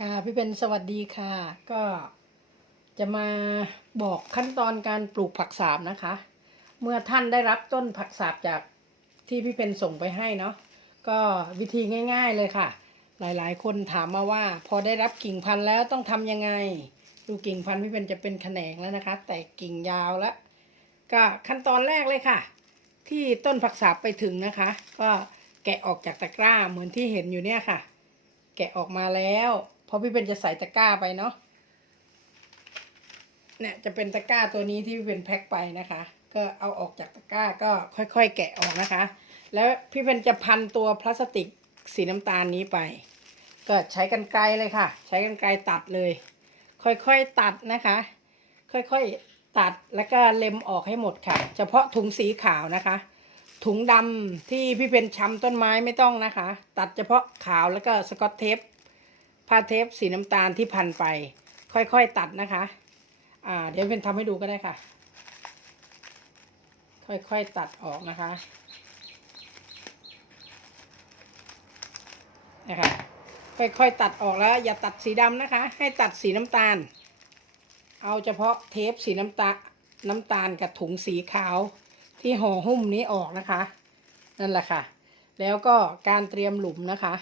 ค่ะพี่เป็นสวัสดีค่ะ ก็จะมาบอกขั้นตอนการปลูกผักสาบนะคะ เมื่อท่านได้รับต้นผักสาบจากที่พี่เป็นส่งไปให้เนาะก็วิธีง่าย ๆเลยค่ะ หลายๆ คนถามมาว่า พอได้รับกิ่งพันธุ์แล้วต้องทำยังไง ดูกิ่งพันธุ์พี่เป็นจะเป็นแขนงแล้วนะคะ แต่กิ่งยาวแล้วก็ขั้นตอนแรกเลยค่ะ ที่ต้นผักสาบไปถึงนะคะ ก็แกะออกจากตะกร้าเหมือนที่เห็นอยู่เนี่ยค่ะ แกะออกมาแล้ว ราะพี่เป็นจะใส่ตะกร้าไปเนาะเนี่ยจะเป็นตะกร้าตัวนี้ที่พี่เป็นแพ็คไปนะคะ ก็เอาออกจากตะกร้าก็ค่อยๆ แกะออกนะคะ แล้วพี่เป็นจะพันตัวพลาสติกสีน้ำตาลนี้ไป ก็ใช้กันไกลเลยค่ะ ใช้กันไกลตัดเลย ค่อยๆตัดนะคะ ค่อยๆตัดแล้วก็เล็มออกให้หมดค่ะ เฉพาะถุงสีขาวนะคะ ถุงดำที่พี่เป็นช้ำต้นไม้ไม่ต้องนะคะ ตัดเฉพาะขาวแล้วก็สกอตเทป ผ้าเทปสีน้ำตาลที่พันไป ค่อยๆตัดนะคะ อ่า เดี๋ยวเป็นทำให้ดูก็ได้ค่ะ ค่อยๆตัดออกนะคะนะคะค่อยๆตัดออกแล้ว อย่าตัดสีดำนะคะ ให้ตัดสีน้ำตาล เอาเฉพาะเทปสีน้ำตาลน้ำตาลกับถุงสีขาวที่ห่อหุ้มนี้ออกนะคะ นั่นแหละค่ะ แล้วก็การเตรียมหลุมนะคะ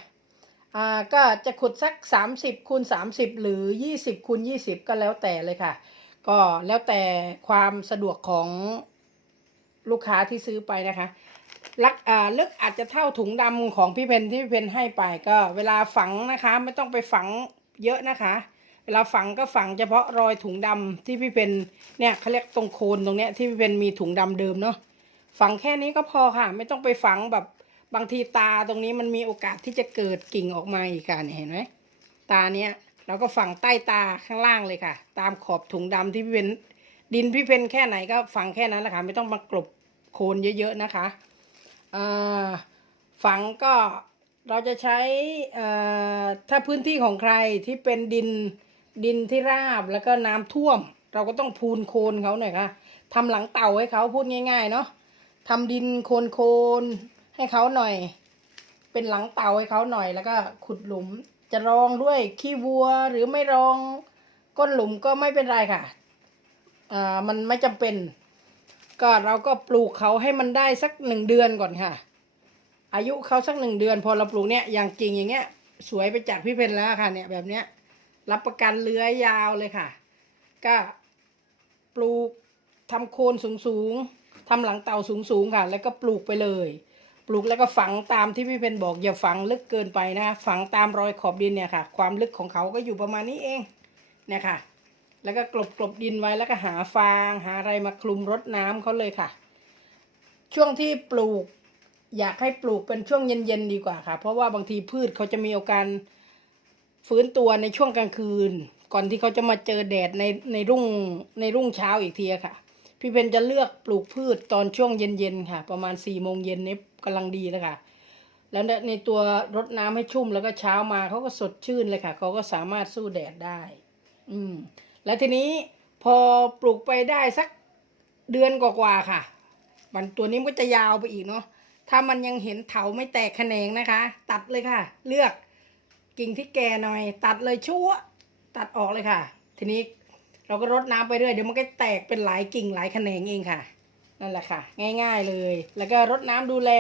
อ่าก็จะขุดสัก 30คูณ30 หรือ 20คูณ20 ก็แล้วแต่เลยค่ะ ก็แล้วแต่ความสะดวกของลูกค้าที่ซื้อไปนะคะลักอ่าลึกอาจจะเท่าถุงดำของพี่เพนที่พี่เพนให้ไปก็ เวลาฝังนะคะ ไม่ต้องไปฝังเยอะนะคะ เวลาฝังก็ฝังเฉพาะรอยถุงดำที่พี่เพนเนี่ยเขาเรียกตรงโคนตรงเนี้ยที่พี่เพนมีถุงดำเดิมเนาะฝังแค่นี้ก็พอค่ะ ไม่ต้องไปฝังแบบ บางทีตาตรงนี้มันมีโอกาสที่จะเกิดกิ่งออกมาอีกค่ะเนี่ยเห็นไหมตาเนี้ยเราก็ฝังใต้ตาข้างล่างเลยค่ะ ตามขอบถุงดำที่พี่เป็นดินพี่เป็นแค่ไหนก็ฝังแค่นั้นแหละค่ะ ไม่ต้องมากลบโคนเยอะๆนะคะอ่าฝังก็เราจะใช้อ่าถ้าพื้นที่ของใครที่เป็นดินดินที่ราบแล้วก็น้ำท่วม เราก็ต้องพูนโคนเขาหน่อยค่ะทำหลังเต่าให้เขาพูดง่าย ๆ เนาะทำดินโคนโคน ให้เขาหน่อย เป็นหลังเตาให้เขาหน่อย แล้วก็ขุดหลุม จะรองด้วยขี้วัวหรือไม่รอง ก้นหลุมก็ไม่เป็นไรค่ะอ่ามันไม่จำเป็น ก็เราก็ปลูกเขาให้มันได้สักหนึ่งเดือนก่อนค่ะ อายุเขาสักหนึ่งเดือน พอเราปลูกเนี่ยอย่างจริงอย่างเงี้ย สวยไปจากพี่เพนแล้วค่ะ เนี่ยแบบเนี้ย รับประกันเลื้อยยาวเลยค่ะ ก็ปลูกทำโคนสูงๆทำหลังเต่าสูงๆค่ะ แล้วก็ปลูกไปเลย ปลูกแล้วก็ฝังตามที่พี่เพนบอกอย่าฝังลึกเกินไปนะฝังตามรอยขอบดินเนี่ยค่ะ ความลึกของเขาก็อยู่ประมาณนี้เองเนี่ยค่ะ แล้วก็กลบกลบดินไว้แล้วก็หาฟางหาอะไรมาคลุมรดน้ำเขาเลยค่ะ ช่วงที่ปลูก อยากให้ปลูกเป็นช่วงเย็นๆดีกว่าค่ะ เพราะว่าบางทีพืชเขาจะมีโอกาสฟื้นตัวในช่วงกลางคืน ก่อนที่เขาจะมาเจอแดดในในรุ่งในรุ่งเช้าอีกทีค่ะ พี่เพนจะเลือกปลูกพืชตอนช่วงเย็นๆค่ะ ประมาณสี่โมงเย็นนี้ กำลังดีแล้วค่ะ แล้วในตัวรดน้ำให้ชุ่มแล้วก็เช้ามาเขาก็สดชื่นเลยค่ะเขาก็สามารถสู้แดดได้ อืม แล้วทีนี้พอปลูกไปได้สักเดือนกว่าๆค่ะ มันตัวนี้มันก็จะยาวไปอีกเนาะถ้ามันยังเห็นเถาไม่แตกแขนงนะคะ ตัดเลยค่ะ เลือกกิ่งที่แก่หน่อย ตัดเลยชั่ว ตัดออกเลยค่ะ ทีนี้เราก็รดน้ำไปเรื่อยเดี๋ยวมันก็แตกเป็นหลายกิ่งหลายแขนงเองค่ะ นั่นแหละค่ะ ง่ายๆเลย แล้วก็รดน้ำดูแล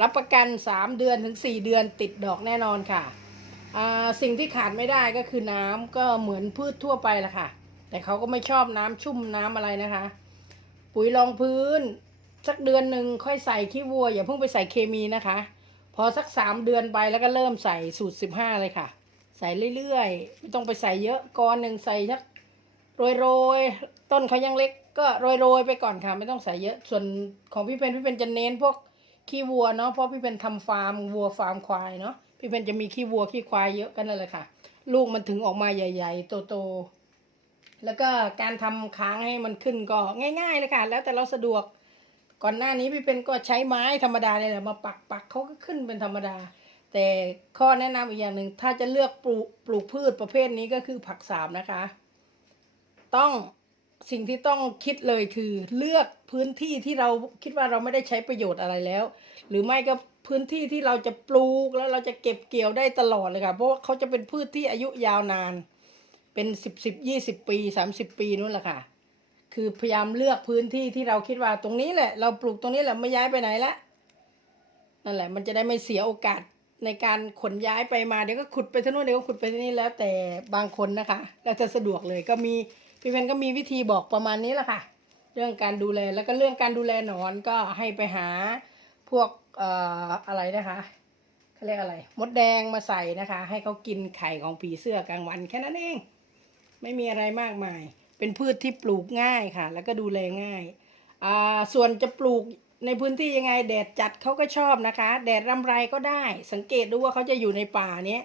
รับประกัน 3 เดือนถึง 4 เดือนติดดอกแน่นอนค่ะ สิ่งที่ขาดไม่ได้ก็คือน้ำก็เหมือนพืชทั่วไปแหละค่ะ แต่เขาก็ไม่ชอบน้ำชุ่มน้ำอะไรนะคะ ปุ๋ยรองพื้น สักเดือนหนึ่งค่อยใส่ขี้วัว อย่าเพิ่งไปใส่เคมีนะคะ พอสักสามเดือนไปแล้วก็เริ่มใส่สูตรสิบห้าเลยค่ะ ใส่เรื่อยๆ ไม่ต้องไปใส่เยอะก้อนหนึ่งใส่สักโรยๆ ต้นเขายังเล็กก็โรยๆไปก่อนค่ะ ไม่ต้องใส่เยอะ ส่วนของพี่เพนพี่เพนจะเน้นพวกขี้วัวเนาะเพราะพี่เพนทำฟาร์มวัวฟาร์มควายเนาะพี่เพนจะมีขี้วัวขี้ควายเยอะกันนั่นแหละค่ะ ลูกมันถึงออกมาใหญ่ ๆ โตๆแล้วก็การทำค้างให้มันขึ้นก็ง่าย ๆเลยค่ะ แล้วแต่เราสะดวกก่อนหน้านี้พี่เป็นก็ใช้ไม้ธรรมดาเนี่ยแหละมาปักปักเขาก็ขึ้นเป็นธรรมดา แต่ข้อแนะนำอีกอย่างหนึ่งถ้าจะเลือกปลูกปลูกพืชประเภทนี้ก็คือผักสามนะคะ ต้อง สิ่งที่ต้องคิดเลยคือเลือกพื้นที่ที่เราคิดว่าเราไม่ได้ใช้ประโยชน์อะไรแล้ว หรือไม่ก็พื้นที่ที่เราจะปลูกแล้วเราจะเก็บเกี่ยวได้ตลอดเลยค่ะเพราะว่าเขาจะเป็นพืชที่อายุยาวนาน เป็นสิบสิบยี่สิบปีสามสิบปีนู่นแหละค่ะ คือพยายามเลือกพื้นที่ที่เราคิดว่าตรงนี้แหละ เราปลูกตรงนี้แหละไม่ย้ายไปไหนละนั่นแหละ มันจะได้ไม่เสียโอกาสในการขนย้ายไปมาเดี๋ยวก็ขุดไปที่นู่นเดี๋ยวก็ขุดไปที่นี่แล้วแต่บางคนนะคะ เราจะสะดวกเลยก็มี พี่เพนก็มีวิธีบอกประมาณนี้แหละค่ะ เรื่องการดูแลแล้วก็เรื่องการดูแลหนอนก็ให้ไปหาพวกเอ่ออะไรนะคะเขาเรียกอะไร มดแดงมาใส่นะคะ ให้เขากินไข่ของผีเสื้อกลางวันแค่นั้นเอง ไม่มีอะไรมากมาย เป็นพืชที่ปลูกง่ายค่ะ แล้วก็ดูแลง่ายอ่าส่วนจะปลูกในพื้นที่ยังไงแดดจัดเขาก็ชอบนะคะ แดดรำไรก็ได้ สังเกตดูว่าเขาจะอยู่ในป่าเนี้ย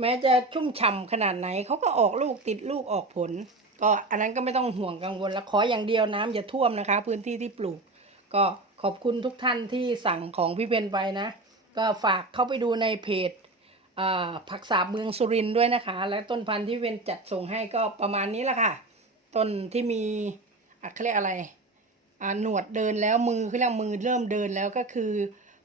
แม้จะชุ่มฉ่ำขนาดไหนเขาก็ออกลูกติดลูกออกผล ก็อันนั้นก็ไม่ต้องห่วงกังวลแล้วขออย่างเดียวน้ำอย่าท่วมนะคะ พื้นที่ที่ปลูก ก็ขอบคุณทุกท่านที่สั่งของพี่เพนไปนะ ก็ฝากเข้าไปดูในเพจผักสาบเมืองสุรินด้วยนะคะ และต้นพันธุ์ที่เพนจัดส่งให้ก็ประมาณนี้แหละค่ะ ต้นที่มีอะเขาเรียกอะไรหนวดเดินแล้วมือเขาเรียกมือเริ่มเดินแล้วก็คือ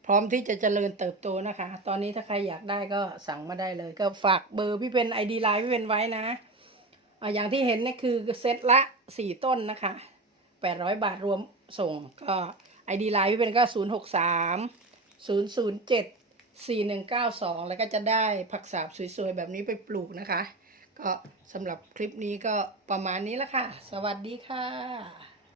พร้อมที่จะเจริญเติบโตนะคะ ตอนนี้ถ้าใครอยากได้ก็สั่งมาได้เลย ก็ฝากเบอร์พี่เป็นไอดีไลน์พี่เป็นไว้นะ อย่างที่เห็นนี่คือเซตละสี่ต้นนะคะแปดร้อยบาทรวมส่งก็ไอดีไลน์พี่เป็นก็ศูนย์หกสามศูนย์ศูนย์เจ็ดสี่หนึ่งเก้าสองแล้วก็จะได้ผักสาบสวยๆ แบบนี้ไปปลูกนะคะ ก็สำหรับคลิปนี้ก็ประมาณนี้ละค่ะ สวัสดีค่ะ